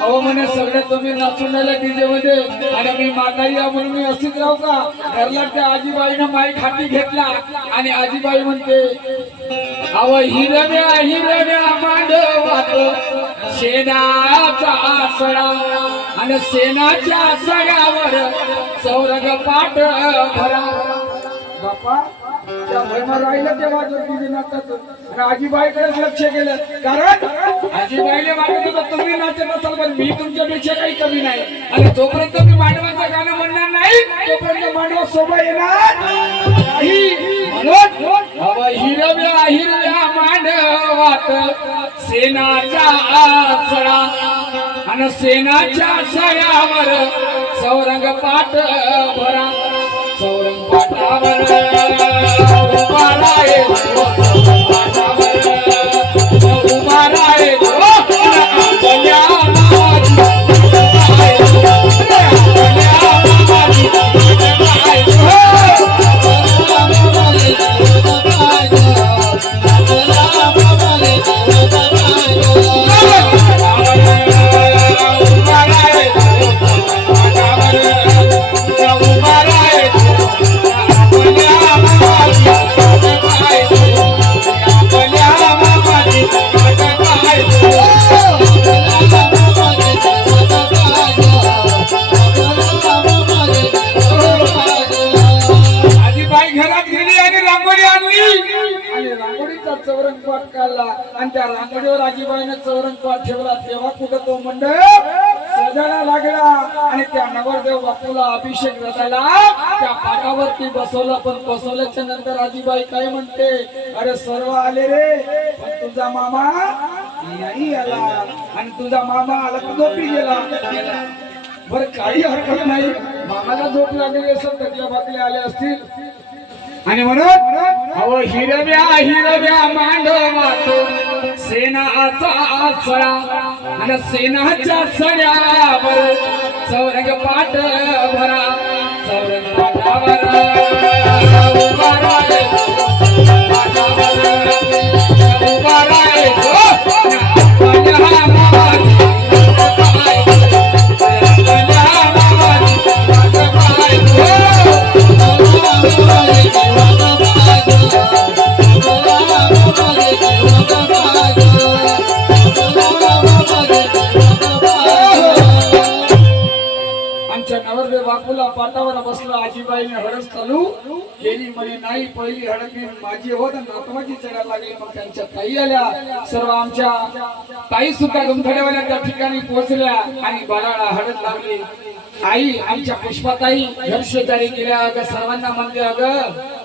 अहो म्हणे सगळे तुम्ही नाचून राहिले डीजे मध्ये. आणि मी माताई या म्हणून मी अशीच राहू का? घरला त्या आजीबाईनं माईक हाती घेतला. आणि आजीबाई म्हणते अव हिरव्या हिरव्या मांडवात शेणाचा आसरा आणि शेणाच्या आसऱ्यावर चौरग पाठ भरा बापा त्या महिमा राहिलं तेव्हा जोडीचे नाचत आणि आजीबाईकडेच लक्ष केलं कारण आजीबाईने वाटत होतं तुम्ही नाचत असाल पण मी तुमच्यापेक्षा काही कमी नाही. आणि जोपर्यंत मी मांडवाचं गाणं म्हणणार नाही तोपर्यंत मांडवा सोबत येणार नाही. म्हणून हिरव्या हिरव्या मांडवात सेनाचा आसळा आणि सेनाच्या सळ्यावर सौरंग पाठ भरा. सौरंग पाठावर चौरंग पाठ काढला आणि त्या रांगडीवर आजीबाईनं चौरंग पाठ ठेवला. तेव्हा कुठं तो मंडळ? सजायला लागला आणि त्या नवरदेव बापूला अभिषेक रचायला त्या पाटावरती बसवला. पण बसवल्याच्या नंतर आजीबाई काय म्हणते? अरे सर्व आले रे पण तुझा मामा नाही आला आणि तुझा मामा आला तर झोपी गेला. बर काही हरकत नाही. मामाला झोप लागली असेल तर बातल्या आल्या असतील. आणि म्हणून अव हिरव्या हिरव्या मांडवात सेनाचा आसळा आणि सेनाच्या सड्यावर चौरंग पाठ भरा चौरंग पाठावर आमच्या नवरदेव पाटावर बसला आजीबाईने हळद चालू. केली म्हणे नाही पहिली हळद मी माझी होत नातवाची चढायला लागली. मग त्यांच्या ताई आल्या. सर्व आमच्या ताई सुद्धा गुंथड्यावाल्या त्या ठिकाणी पोहोचल्या आणि बाळाला हळद लागली. आई आमच्या पुष्पाताई घर केल्या अगं सर्वांना म्हणते अगं